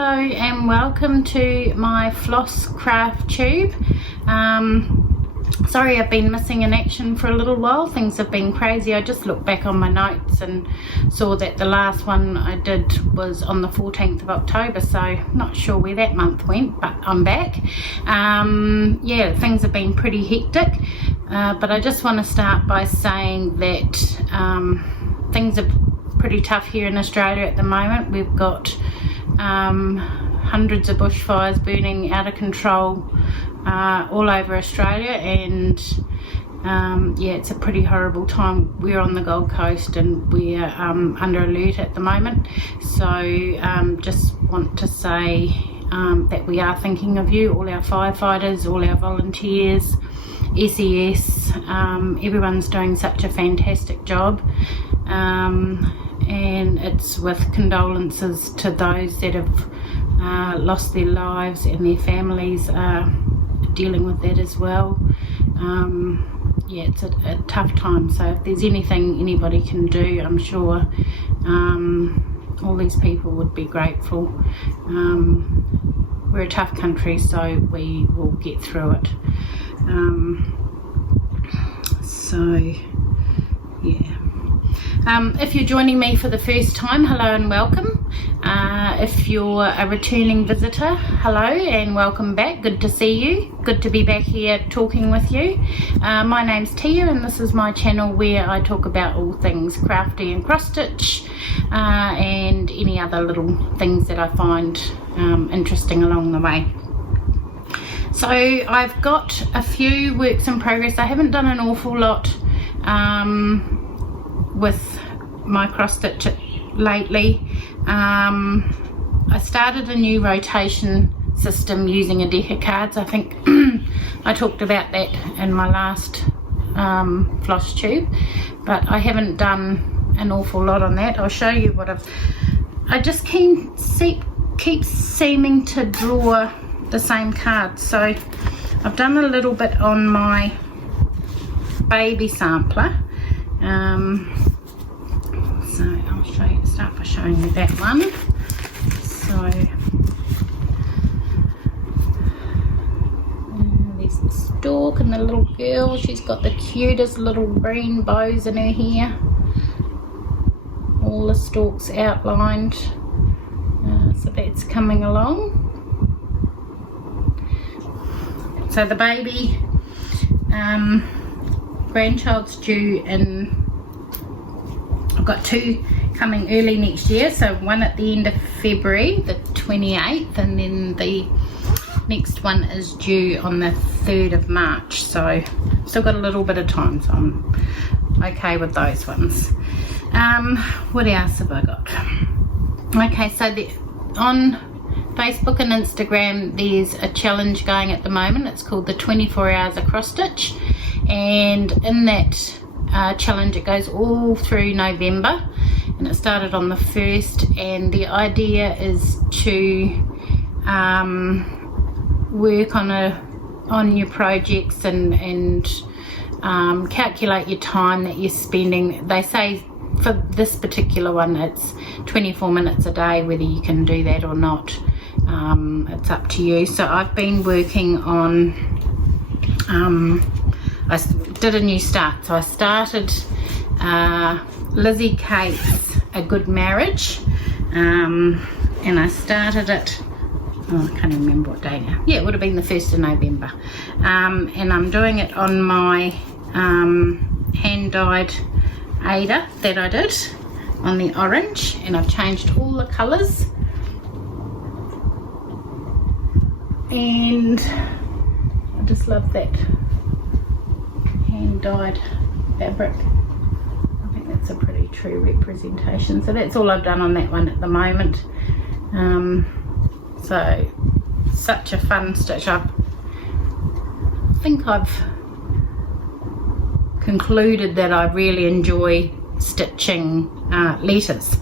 Hello and welcome to my Floss craft tube. Sorry I've been missing in action for a little while. Things have been crazy. I just looked back on my notes and saw that the last one I did was on the 14th of October, so not sure where that month went, but I'm back. Yeah, things have been pretty hectic, but I just want to start by saying that things are pretty tough here in Australia at the moment. We've got hundreds of bushfires burning out of control all over Australia, and yeah, it's a pretty horrible time. We're on the Gold Coast and we're under alert at the moment, so just want to say that we are thinking of you, all our firefighters, all our volunteers, SES, everyone's doing such a fantastic job, and it's with condolences to those that have lost their lives, and their families are dealing with that as well. Yeah, it's a tough time, so if there's anything anybody can do, I'm sure all these people would be grateful. We're a tough country, so we will get through it. So yeah, if you're joining me for the first time, hello and welcome. If you're a returning visitor, hello and welcome back. Good to see you. Good to be back here talking with you. My name's Tia and this is my channel where I talk about all things crafty and cross stitch, and any other little things that I find interesting along the way. So I've got a few works in progress. I haven't done an awful lot with my cross stitch lately. I started a new rotation system using a deck of cards. I think I talked about that in my last floss tube, but I haven't done an awful lot on that. I'll show you what I just keep seeming to draw the same cards. So I've done a little bit on my baby sampler. So I'll start by showing you that one. So there's the stalk and the little girl. She's got the cutest little green bows in her hair. All the stalks outlined. So that's coming along. So the baby grandchild's due in, I've got two coming early next year, so one at the end of February, the 28th, and then the next one is due on the 3rd of March, so still got a little bit of time, so I'm okay with those ones. What else have I got? Okay, so on Facebook and Instagram there's a challenge going at the moment. It's called the 24 hours of cross stitch, and in that challenge it goes all through November, and it started on the 1st, and the idea is to work on your projects and calculate your time that you're spending. They say for this particular one it's 24 minutes a day, whether you can do that or not. It's up to you. So I've been working on I did a new start, so I started Lizzie Kate's A Good Marriage, and I started it, oh, I can't remember what day now. Yeah, it would have been the 1st of November, and I'm doing it on my hand dyed Ada that I did on the orange, and I've changed all the colours, and I just love that hand dyed fabric. I think that's a pretty true representation. So that's all I've done on that one at the moment. So such a fun stitch. I think I've concluded that I really enjoy stitching letters.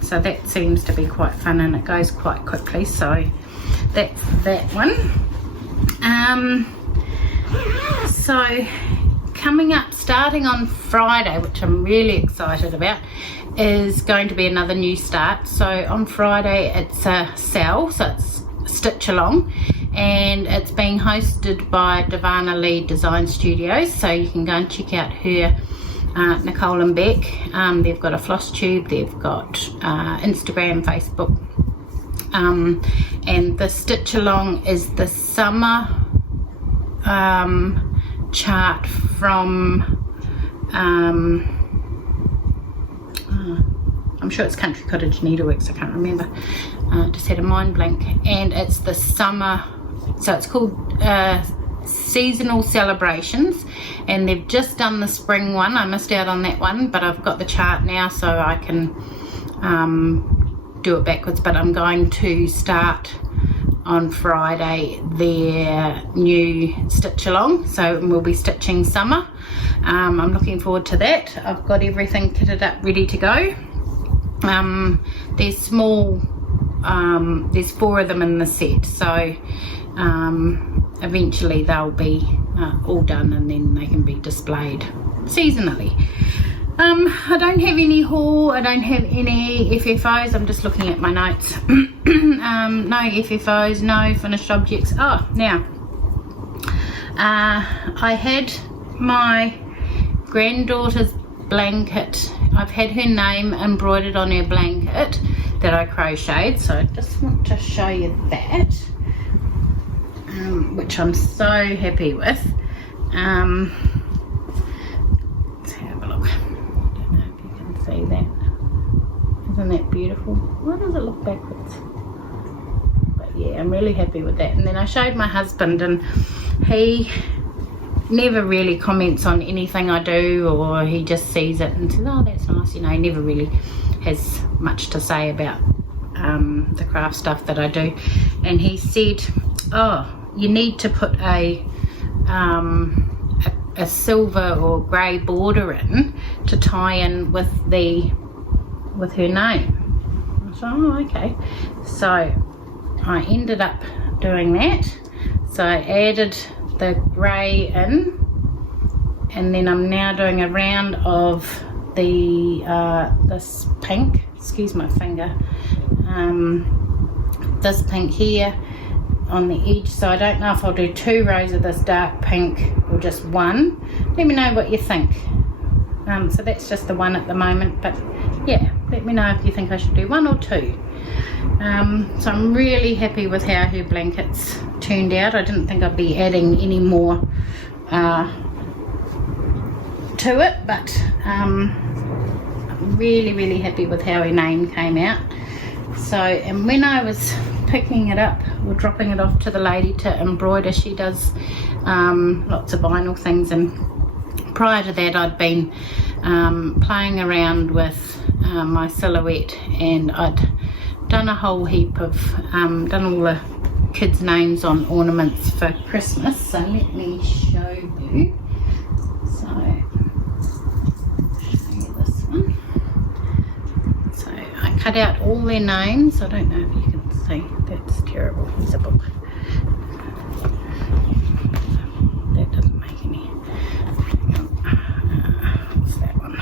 So that seems to be quite fun, and it goes quite quickly. So that's that one. So coming up starting on Friday, which I'm really excited about, is going to be another new start. So on Friday it's a SAL, so it's Stitch Along, and it's being hosted by Divana Lee Design Studios, so you can go and check out her, Nicole and Beck. They've got a Floss Tube, they've got Instagram, Facebook, and the Stitch Along is the summer chart from I'm sure it's Country Cottage Needleworks, I can't remember, just had a mind blank, and it's the summer, so it's called Seasonal Celebrations, and they've just done the spring one. I missed out on that one, but I've got the chart now so I can do it backwards, but I'm going to start on Friday their new Stitch Along, so we'll be stitching summer. I'm looking forward to that. I've got everything kitted up ready to go. There's small, there's 4 of them in the set, so eventually they'll be all done and then they can be displayed seasonally. I don't have any haul, I don't have any FFOs, I'm just looking at my notes. No FFOs, no finished objects. Oh, now, I had my granddaughter's blanket, I've had her name embroidered on her blanket that I crocheted, so I just want to show you that, which I'm so happy with. Let's have a look. I don't know if you can see that. Isn't that beautiful? Why does it look backwards? But yeah, I'm really happy with that. And then I showed my husband, and he never really comments on anything I do, or he just sees it and says, oh, that's nice, you know. He never really has much to say about the craft stuff that I do. And he said, oh, you need to put a silver or grey border in to tie in with her name. I thought, oh, okay. So I ended up doing that. So I added the grey in, and then I'm now doing a round of the this pink, excuse my finger, this pink here on the edge. So I don't know if I'll do 2 rows of this dark pink or just 1. Let me know what you think. So that's just the 1 at the moment, but yeah, let me know if you think I should do 1 or 2. So I'm really happy with how her blankets turned out. I didn't think I'd be adding any more to it, but I'm really happy with how her name came out. So, and when I was picking it up or dropping it off to the lady to embroider, she does lots of vinyl things, and prior to that I'd been playing around with my silhouette, and I'd done a whole heap of done all the kids' names on ornaments for Christmas. So let me show you. So show you this one. So I cut out all their names. I don't know if you can see, that's terrible. Here's a book. That doesn't make any. What's that one?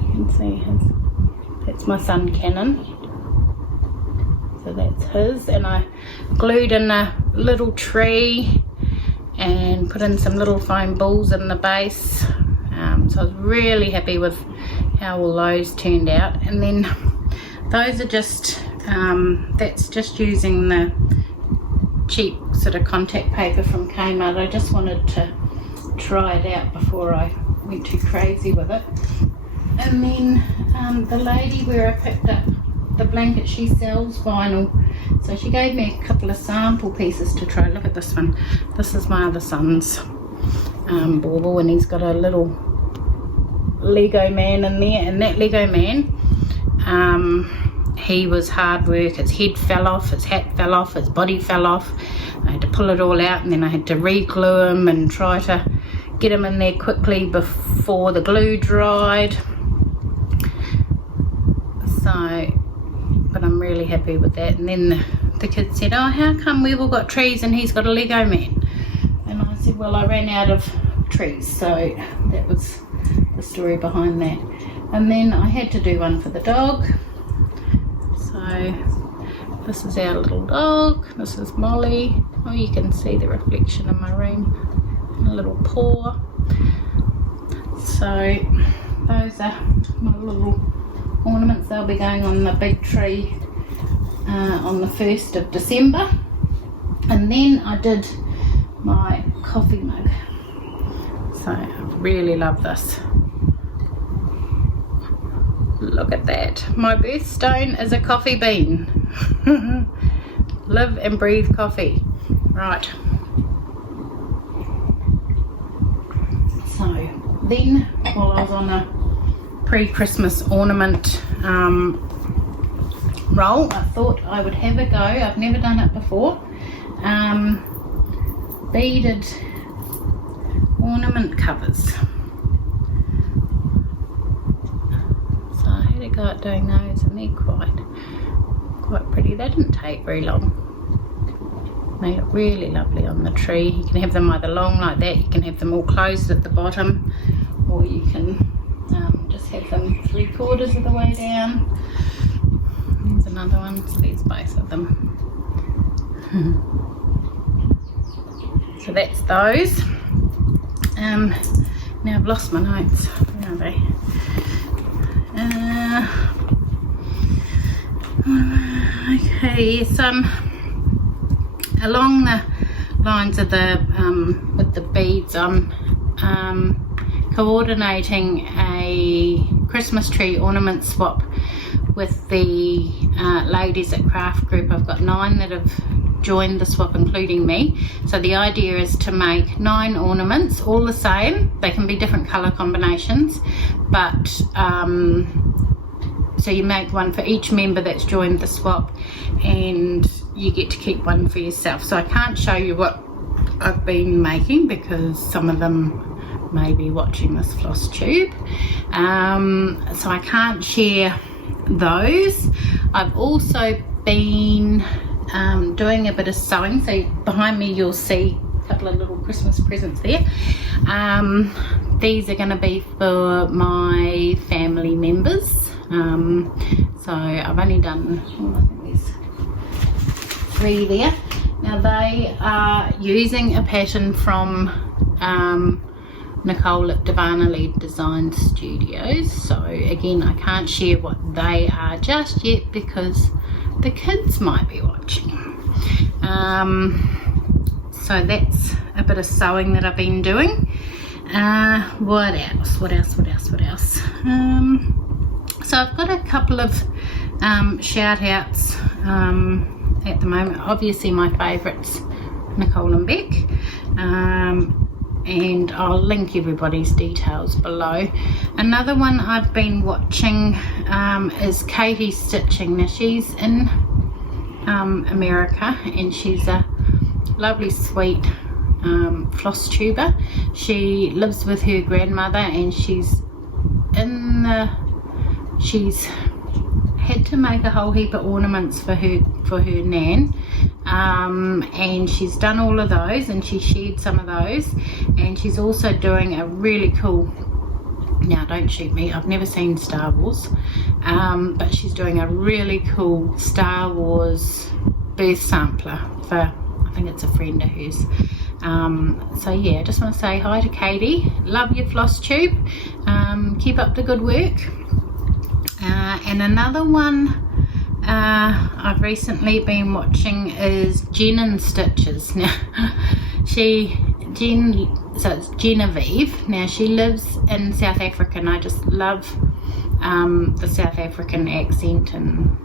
You can see that's my son Cannon, so that's his, and I glued in a little tree and put in some little foam balls in the base. So I was really happy with how all those turned out. And then those are just that's just using the cheap sort of contact paper from Kmart. I just wanted to try it out before I went too crazy with it. And then the lady where I picked up the blanket, she sells vinyl, so she gave me a couple of sample pieces to try. Look at this one. This is my other son's bauble, and he's got a little Lego man in there, and that Lego man, he was hard work. His head fell off, his hat fell off, his body fell off. I had to pull it all out, and then I had to re-glue him and try to get him in there quickly before the glue dried. So, but I'm really happy with that. And then the kids said, oh, how come we've all got trees and he's got a Lego man? said, well, I ran out of trees, so that was the story behind that. And then I had to do one for the dog. So this is our little dog. This is Molly. Oh, you can see the reflection in my room. A little paw. So those are my little ornaments. They'll be going on the big tree on the 1st of December. And then I did my coffee mug. So I really love this. Look at that. My birthstone is a coffee bean. Live and breathe coffee. Right. So then, while I was on a pre-Christmas ornament roll, I thought I would have a go. I've never done it before. Beaded ornament covers. So I had a go at doing those, and they're quite pretty. They didn't take very long. Made it really lovely on the tree. You can have them either long like that, you can have them all closed at the bottom, or you can just have them 3/4 of the way down. There's another one, so there's both of them. So that's those. Now I've lost my notes. Where are they? Okay, yes, along the lines of the with the beads, I'm coordinating a Christmas tree ornament swap with the ladies at Craft Group. I've got 9 that have joined the swap, including me. So the idea is to make 9 ornaments, all the same. They can be different colour combinations, but so you make one for each member that's joined the swap, and you get to keep one for yourself. So I can't show you what I've been making because some of them may be watching this Floss Tube, so I can't share those. I've also been doing a bit of sewing, so behind me you'll see a couple of little Christmas presents there. These are going to be for my family members, so I've only done, I think there's 3 there. Now they are using a pattern from Nicole at Divana Lead Design Studios. So again, I can't share what they are just yet because the kids might be watching. So that's a bit of sewing that I've been doing. What else? So I've got a couple of shout outs at the moment. Obviously my favourites, Nicole and Beck, and I'll link everybody's details below. Another one I've been watching is Katie Stitching. Now she's in America, and she's a lovely sweet floss tuber. She lives with her grandmother, and she's had to make a whole heap of ornaments for her nan, and she's done all of those, and she shared some of those, and she's also doing a really cool, now don't shoot me, I've never seen Star Wars, but she's doing a really cool Star Wars birth sampler for, I think it's a friend of hers. So yeah, I just want to say hi to Katie. Love your Floss Tube. Keep up the good work. And another one I've recently been watching is Jen and Stitches. Now so it's Genevieve. Now she lives in South Africa, and I just love the South African accent, and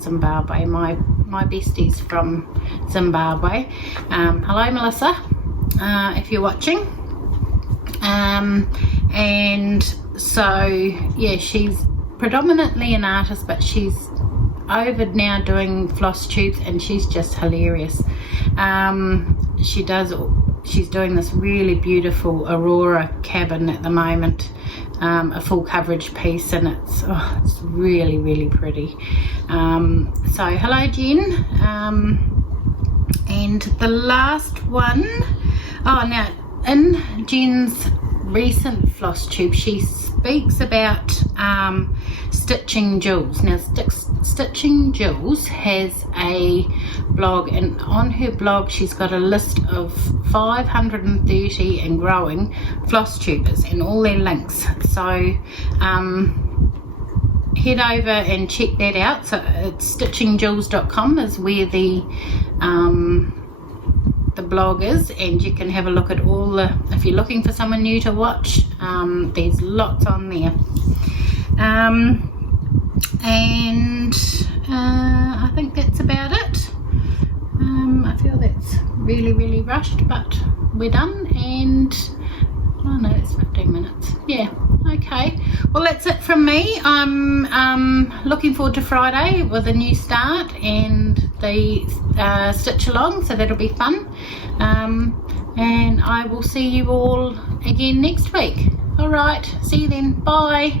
Zimbabwe. My bestie's from Zimbabwe. Hello Melissa, if you're watching. And so yeah, she's predominantly an artist, but she's over now doing floss tubes, and she's just hilarious. She's doing this really beautiful Aurora cabin at the moment, a full coverage piece, and it's really, really pretty. So hello Jen. And the last one Oh, now in Jen's recent Floss Tube, she speaks about Stiching Jules. Now Stiching Jules has a blog, and on her blog she's got a list of 530 and growing floss tubers and all their links. So head over and check that out. So it's stichingjules.com is where the blog is, and you can have a look at all the, if you're looking for someone new to watch, there's lots on there. And I think that's about it. I feel that's really rushed, but we're done. And oh no, it's 15 minutes. Yeah, okay, well that's it from me. I'm looking forward to Friday with a new start and the stitch along, so that'll be fun. And I will see you all again next week. All right, see you then, bye.